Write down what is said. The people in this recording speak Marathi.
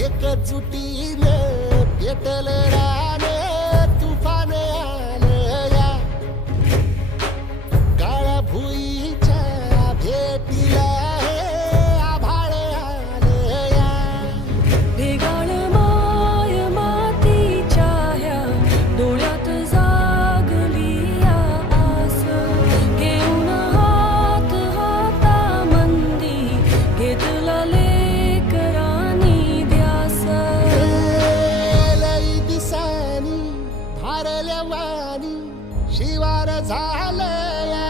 एकजुटीने पेटलं रान तुफान आलं या काळ्या भुईच्या भेटीला हे आभाळ आलं या भेगाळ माय मातीच्या ह्या डोळ्यात जागली या आस घेऊन हात हातामंदी घेतला लेकरांनी ध्यास लई दिसानी भारल्या वाणी शिवार झालं या